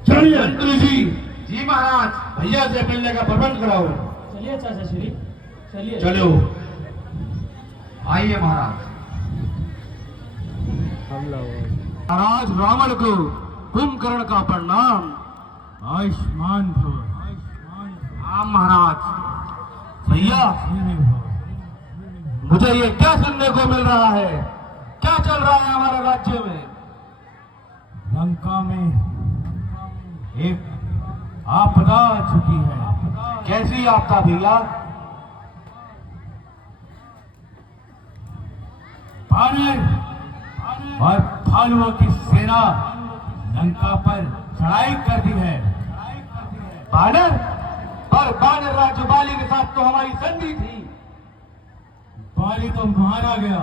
चलिए मंत्री जी। जी महाराज। भैया से मिलने का प्रबंध कराओ। चलिए चाचा श्री, चलिए। चलो आइए महाराज। महाराज रावण को कुंभकर्ण का प्रणाम। आयुष्मान भव। हाँ महाराज। भैया मुझे ये क्या सुनने को मिल रहा है? क्या चल रहा है हमारे राज्य में? लंका में एक आपदा आ चुकी है। कैसी आपदा भैया? वानर और भालुओं की सेना लंका पर चढ़ाई कर दी है। बानर? पर बानर राज्य बाली के साथ तो हमारी संधि थी। बाली तो मारा गया,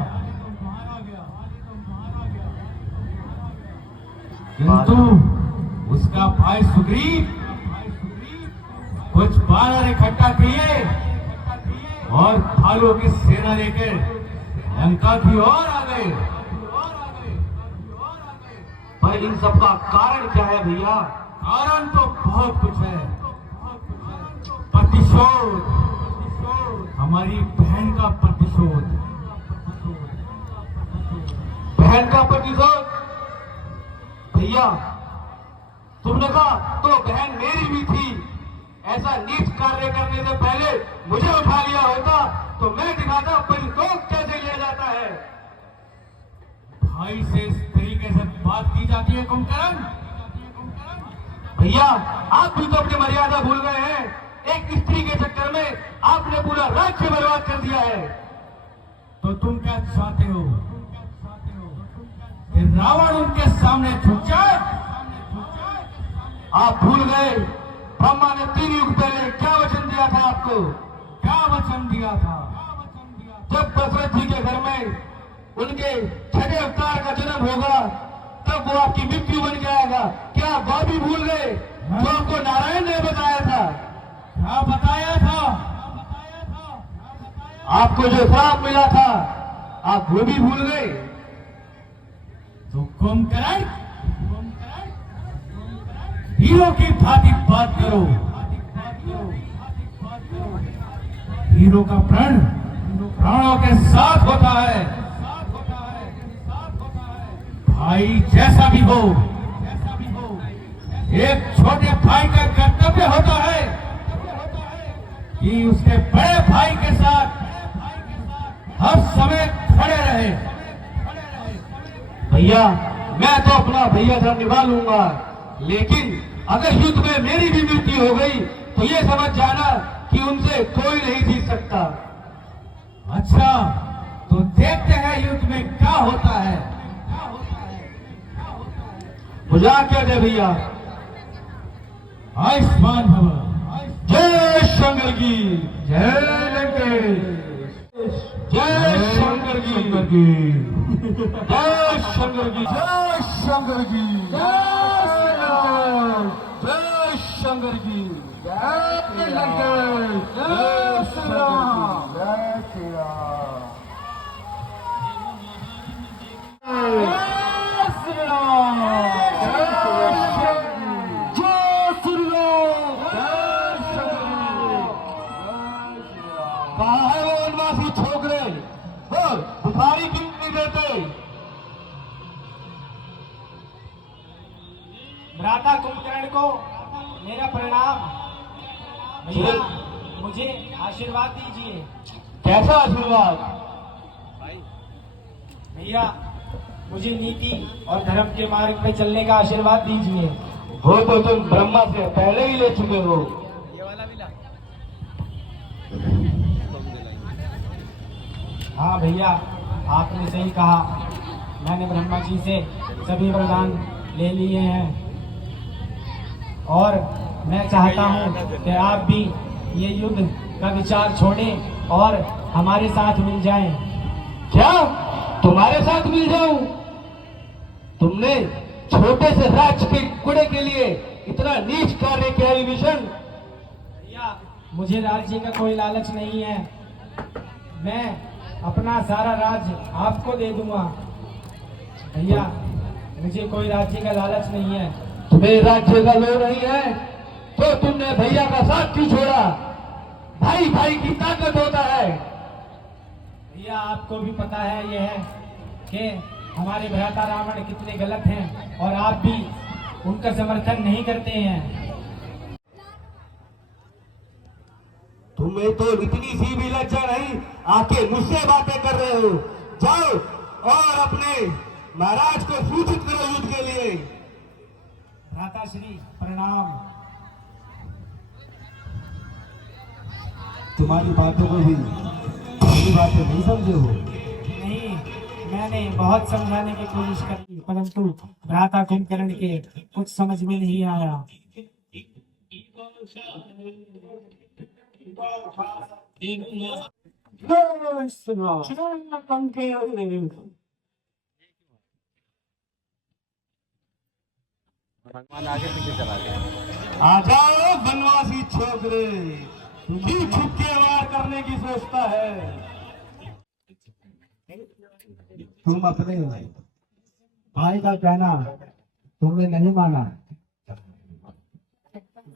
किंतु उसका भाई सुग्रीव कुछ बानर इकट्ठा किए और भालुओं की सेना लेकर लंका की ओर आ गए। पर इन सब का कारण क्या है भैया? कारण तो बहुत कुछ है। प्रतिशोध, हमारी बहन का प्रतिशोध। बहन का प्रतिशोध? भैया तुमने कहा तो बहन मेरी भी थी। ऐसा नीच कार्य करने से पहले मुझे उठा लिया होता तो मैं दिखाता प्रतिशोध भाई से इस तरीके से बात की जाती है कुंभकर्ण? भैया आप भी तो अपनी मर्यादा भूल गए हैं। एक स्त्री के चक्कर में आपने पूरा राज्य बर्बाद कर दिया है। तो तुम क्या चाहते हो कि रावण उनके सामने झुक जाए? आप भूल गए ब्रह्मा ने 3 युग पहले क्या वचन दिया था आपको? क्या वचन दिया था? जब दशरथ जी के घर में उनके छठे अवतार का जन्म होगा तब वो आपकी मृत्यु बन जाएगा। क्या आप वह भी भूल गए जो आपको नारायण ने बताया था? क्या बताया था? आपको जो श्राप मिला था आप वो भी भूल गए। तो कुंभकर्ण हीरो की भांति बात करो। हीरो का प्रण प्राणों के साथ होता है। भाई जैसा भी हो, एक छोटे भाई का कर्तव्य होता है कि उसके बड़े भाई के साथ हर समय खड़े रहे। भैया मैं तो अपना भैया धर्म निभा लूंगा, लेकिन अगर युद्ध में मेरी भी मृत्यु हो गई तो ये समझ जाना कि उनसे कोई नहीं जीत सकता। अच्छा तो देखते हैं युद्ध में क्या होता है। मजाक क्या दे भैया। आयुष्मान भव। जय शंकर की जय लंकेश। जय शंकर की जय शंकर की जय शंकर की जय शंकर की जय लंकेश जय श्री राम जय श्री राम जय श्री राम कहा है वो वनवासी छोकरे? बोल भिखारी क्यों नहीं देते? भ्राता कुंभकर्ण को मेरा प्रणाम। भैया मुझे आशीर्वाद दीजिए। कैसा आशीर्वाद? भैया मुझे नीति और धर्म के मार्ग पे चलने का आशीर्वाद दीजिए। वो तो तुम ब्रह्मा से पहले ही ले चुके हो। हाँ भैया आपने सही कहा। मैंने ब्रह्मा जी से सभी वरदान ले लिए हैं और मैं चाहता हूँ कि आप भी ये युद्ध का विचार छोड़ें और हमारे साथ मिल जाएं। क्या तुम्हारे साथ मिल जाऊं? तुमने छोटे से राज्य के टुकड़े के लिए इतना नीच कार्य किया विभीषण? भैया मुझे राज्य का कोई लालच नहीं है। मैं अपना सारा राज्य आपको दे दूंगा। भैया मुझे कोई राज्य का लालच नहीं है। तुम्हें राज्य का लोभ नहीं है तो तुमने भैया का साथ क्यों छोड़ा? भाई भाई की ताकत होता है। भैया आपको भी पता है यह है कि हमारे भ्राता रावण कितने गलत हैं और आप भी उनका समर्थन नहीं करते हैं। तुम्हें तो इतनी सी भी लज्जा नहीं, आके मुझसे बातें कर रहे हो। जाओ और अपने महाराज को सूचित करो युद्ध के लिए। भ्राता श्री प्रणाम। तुम्हारी बातों को भी बातें नहीं समझे हो? नहीं, मैंने बहुत समझाने की कोशिश करी परंतु भ्राता कुंभकर्ण के कुछ समझ में नहीं आया। भगवान आगे पीछे चला गया। आ जाओ बनवासी छोकरे, क्यों छुप के वार करने की सोचता है? तुम अपने भाई का कहना तुमने नहीं माना।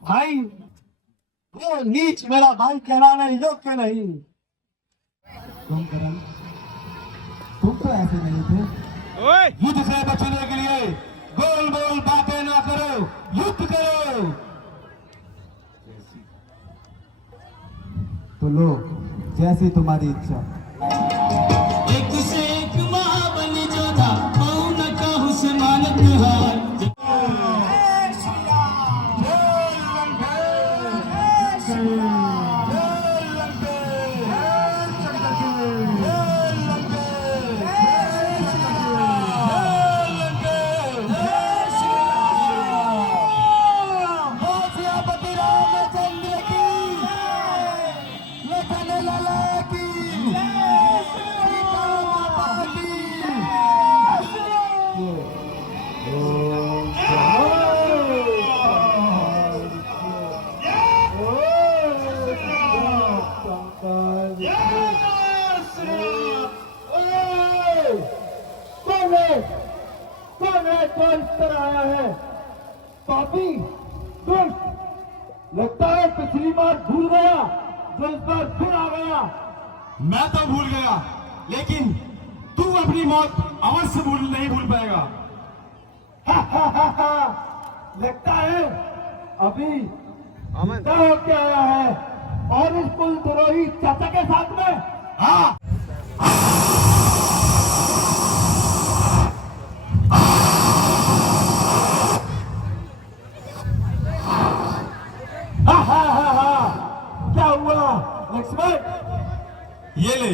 भाई वो नीच मेरा भाई कहलाना योग्य नहीं। तुम तो ऐसे नहीं थे। युद्ध से बचने के लिए गोल गोल बातें ना करो, युद्ध करो। तो लो जैसी तुम्हारी इच्छा। एक से एक महाबली जो था जो इस तरह आया है पापी दुष्ट, लगता है पिछली बार भूल गया जो इस बार फिर आ गया। मैं तो भूल गया, लेकिन तू अपनी मौत अवश्य नहीं भूल पाएगा। लगता है अभी जिंदा होके आया है और इस कुल द्रोही चाचा के साथ में। हाँ क्या हुआ लक्ष्मण? ये ले।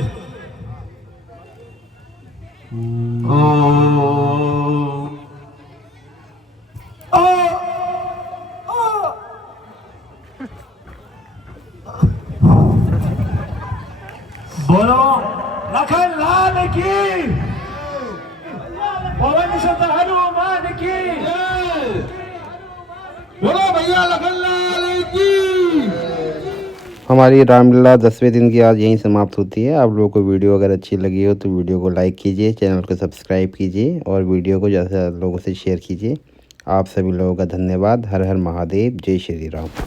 बोलो लखन लाल की, पवन सुत हनुमान की, बोलो भैया लखन लाल की। हमारी रामलीला 10वें दिन की आज यहीं समाप्त होती है। आप लोगों को वीडियो अगर अच्छी लगी हो तो वीडियो को लाइक कीजिए, चैनल को सब्सक्राइब कीजिए और वीडियो को ज़्यादा से ज़्यादा लोगों से शेयर कीजिए। आप सभी लोगों का धन्यवाद। हर हर महादेव, जय श्री राम।